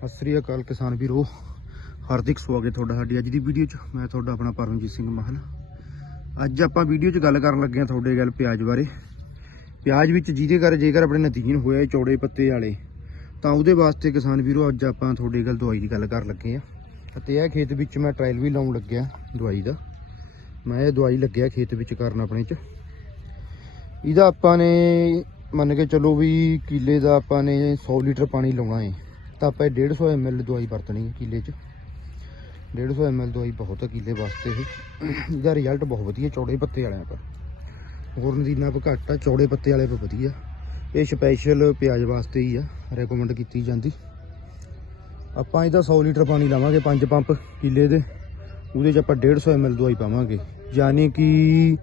ਸਤਿ ਸ੍ਰੀ ਅਕਾਲ ਕਿਸਾਨ ਵੀਰੋ। ਹਾਰਦਿਕ ਸਵਾਗਤ ਤੁਹਾਡਾ ਸਾਡੀ ਅੱਜ ਦੀ ਵੀਡੀਓ 'ਚ। ਮੈਂ ਤੁਹਾਡਾ ਆਪਣਾ ਪਰਮਜੀਤ ਸਿੰਘ ਮਾਹਲ ਅੱਜ ਆਪਾਂ ਵੀਡੀਓ 'ਚ ਗੱਲ ਕਰਨ ਲੱਗੇ ਹਾਂ ਤੁਹਾਡੇ ਗੱਲ ਪਿਆਜ਼ ਬਾਰੇ। ਪਿਆਜ਼ ਵਿੱਚ ਜਿਹਦੇ ਕਰ ਜੇਕਰ ਆਪਣੇ ਨਦੀਨ ਹੋਇਆ ਚੌੜੇ ਪੱਤੇ ਵਾਲੇ, ਤਾਂ ਉਹਦੇ ਵਾਸਤੇ ਕਿਸਾਨ ਵੀਰੋ ਅੱਜ ਆਪਾਂ ਤੁਹਾਡੇ ਗੱਲ ਦਵਾਈ ਦੀ ਗੱਲ ਕਰਨ ਲੱਗੇ ਆ ਅਤੇ ਇਹ ਖੇਤ ਵਿੱਚ ਮੈਂ ਟ੍ਰਾਇਲ ਵੀ ਲਾਉਣ ਲੱਗਿਆ ਦਵਾਈ ਦਾ। ਮੈਂ ਇਹ ਦਵਾਈ ਲੱਗਿਆ ਖੇਤ ਵਿੱਚ ਕਰਨ ਆਪਣੇ 'ਚ। ਇਹਦਾ ਆਪਾਂ ਨੇ ਮੰਨ ਕੇ ਚੱਲੋ ਵੀ ਕਿਲੇ ਦਾ ਆਪਾਂ ਨੇ 100 ਲੀਟਰ ਪਾਣੀ ਲਾਉਣਾ ਹੈ। ਤਾਂ ਆਪਾਂ ਇਹ 150 ml ਦਵਾਈ ਵਰਤਣੀ ਹੈ ਕਿੱਲੇ 'ਚ। 150 ml ਦਵਾਈ ਬਹੁਤ ਹੈ ਕਿੱਲੇ ਵਾਸਤੇ ਇਹ। ਇਹਦਾ ਰਿਜ਼ਲਟ ਬਹੁਤ ਵਧੀਆ, ਚੌੜੇ ਪੱਤੇ ਵਾਲਿਆਂ ਪਰ ਹੋਰ ਨਦੀਨਾ ਪਰ ਘੱਟ ਆ, ਚੌੜੇ ਪੱਤੇ ਵਾਲੇ ਪਰ ਵਧੀਆ। ਇਹ ਸਪੈਸ਼ਲ ਪਿਆਜ਼ ਵਾਸਤੇ ਹੀ ਆ ਰეკਮੈਂਡ ਕੀਤੀ ਜਾਂਦੀ। ਆਪਾਂ ਇਹਦਾ 100 ਲੀਟਰ ਪਾਣੀ ਲਾਵਾਂਗੇ ਪੰਜ ਪੰਪ ਕਿੱਲੇ ਦੇ। ਉਹਦੇ 'ਚ ਆਪਾਂ 150 ml ਦਵਾਈ ਪਾਵਾਂਗੇ। ਯਾਨੀ ਕਿ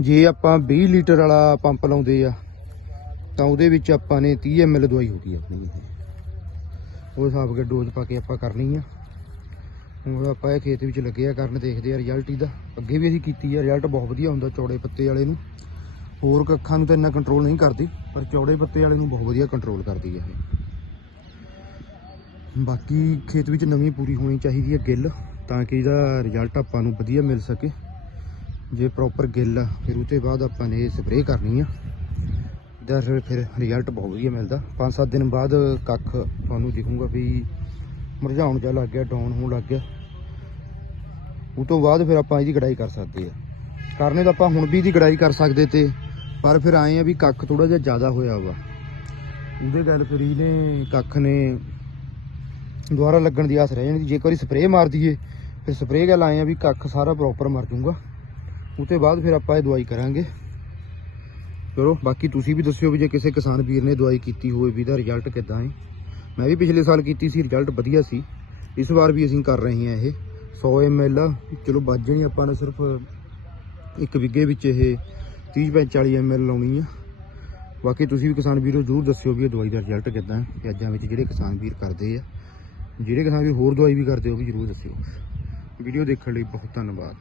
ਜੇ ਆਪਾਂ 20 ਲੀਟਰ ਵਾਲਾ ਪੰਪ ਲਾਉਂਦੇ ਆ, ਤਾਂ ਉਹਦੇ ਵਿੱਚ ਆਪਾਂ ਨੇ 30 ml ਦਵਾਈ ਹੋ ਗਈ ਆਪਣੀ ਉਹ ਹਿਸਾਬ ਕੇ ਡੋਜ਼ ਪਾ ਕੇ ਆਪਾਂ ਕਰਨੀ ਆ। ਹੁਣ ਆਪਾਂ ਇਹ ਖੇਤ ਵਿੱਚ ਲੱਗੇ ਆ ਕਰਨ, ਦੇਖਦੇ ਆ ਰਿਜ਼ਲਟ ਇਹਦਾ। ਅੱਗੇ ਵੀ ਅਸੀਂ ਕੀਤੀ ਆ ਰਿਜ਼ਲਟ ਬਹੁਤ ਵਧੀਆ ਹੁੰਦਾ ਚੌੜੇ ਪੱਤੇ ਵਾਲੇ ਨੂੰ। ਹੋਰ ਕੱਖਾਂ ਨੂੰ ਤਾਂ ਇੰਨਾ ਕੰਟਰੋਲ ਨਹੀਂ ਕਰਦੀ, ਪਰ ਚੌੜੇ ਪੱਤੇ ਵਾਲੇ ਨੂੰ ਬਹੁਤ ਵਧੀਆ ਕੰਟਰੋਲ ਕਰਦੀ ਆ ਇਹ। ਬਾਕੀ ਖੇਤ ਵਿੱਚ ਨਵੀਂ ਪੂਰੀ ਹੋਣੀ ਚਾਹੀਦੀ ਹੈ ਗਿੱਲ, ਤਾਂ ਕਿ ਇਹਦਾ ਰਿਜ਼ਲਟ ਆਪਾਂ ਨੂੰ ਵਧੀਆ ਮਿਲ ਸਕੇ। ਜੇ ਪ੍ਰੋਪਰ ਗਿੱਲ ਆ, ਫਿਰ ਉਹਦੇ ਬਾਅਦ ਆਪਾਂ ਨੇ ਸਪਰੇਅ ਕਰਨੀ ਆ। ਇਹਦਾ ਫਿਰ ਫਿਰ ਰਿਜ਼ਲਟ ਬਹੁਤ ਵਧੀਆ ਮਿਲਦਾ। 5-7 ਦਿਨ ਬਾਅਦ ਕੱਖ ਤੁਹਾਨੂੰ ਦਿਖੂਗਾ ਵੀ ਮੁਰਝਾਉਣ ਜਾ ਲੱਗ ਗਿਆ, ਡਾਊਨ ਹੋਣ ਲੱਗ ਗਿਆ। ਉਹ ਤੋਂ ਬਾਅਦ ਫਿਰ ਆਪਾਂ ਇਹਦੀ ਗੜਾਈ ਕਰ ਸਕਦੇ ਆ। ਕਰਨੇ ਤਾਂ ਆਪਾਂ ਹੁਣ ਵੀ ਇਹਦੀ ਗੜਾਈ ਕਰ ਸਕਦੇ ਤੇ, ਪਰ ਫਿਰ ਆਏ ਆ ਵੀ ਕੱਖ ਥੋੜਾ ਜਿਹਾ ਜ਼ਿਆਦਾ ਹੋਇਆ ਵਾ। ਉਹਦੇ ਗੱਲ ਫਿਰ ਇਹਨੇ ਕੱਖ ਨੇ ਦੁਬਾਰਾ ਲੱਗਣ ਦੀ ਆਸ ਰਹਿ ਜਾਂਦੀ ਜੇ ਕੋਈ ਸਪਰੇਅ ਮਾਰ ਦਈਏ, ਫਿਰ ਸਪਰੇਅ ਗੱਲ ਆਏ ਆ ਵੀ ਕੱਖ ਸਾਰਾ ਪ੍ਰੋਪਰ ਮਰ ਜਾਊਗਾ। ਉਹ ਤੋਂ ਬਾਅਦ ਫਿਰ ਆਪਾਂ ਇਹ ਦਵਾਈ ਕਰਾਂਗੇ। ਚਲੋ, ਬਾਕੀ ਤੁਸੀਂ ਵੀ ਦੱਸਿਓ ਵੀ ਜੇ ਕਿਸੇ ਕਿਸਾਨ ਵੀਰ ਨੇ ਦਵਾਈ ਕੀਤੀ ਹੋਵੇ, ਵੀ ਇਹਦਾ ਰਿਜ਼ਲਟ ਕਿੱਦਾਂ ਹੈ। ਮੈਂ ਵੀ ਪਿਛਲੇ ਸਾਲ ਕੀਤੀ ਸੀ ਰਿਜ਼ਲਟ ਵਧੀਆ ਸੀ। ਇਸ ਵਾਰ ਵੀ ਅਸੀਂ ਕਰ ਰਹੇ ਹਾਂ ਇਹ। 100 ml ਆ। ਚਲੋ ਵੱਜ ਜਾਣੀ ਆਪਾਂ ਨੇ ਸਿਰਫ ਇੱਕ ਵਿਗੇ ਵਿੱਚ ਇਹ 30 40 ml ਲਾਉਣੀ ਆ। ਬਾਕੀ ਤੁਸੀਂ ਵੀ ਕਿਸਾਨ ਵੀਰੋ ਜ਼ਰੂਰ ਦੱਸਿਓ ਵੀ ਇਹ ਦਵਾਈ ਦਾ ਰਿਜ਼ਲਟ ਕਿੱਦਾਂ ਹੈ। ਪਿਆਜ਼ਾਂ ਵਿੱਚ ਜਿਹੜੇ ਕਿਸਾਨ ਵੀਰ ਕਰਦੇ ਆ। ਜਿਹੜੇ ਕਿਸਾਨ ਵੀਰ ਹੋਰ ਦਵਾਈ ਵੀ ਕਰਦੇ ਉਹ ਵੀ ਜ਼ਰੂਰ ਦੱਸਿਓ। ਵੀਡੀਓ ਦੇਖਣ ਲਈ ਬਹੁਤ ਧੰਨਵਾਦ।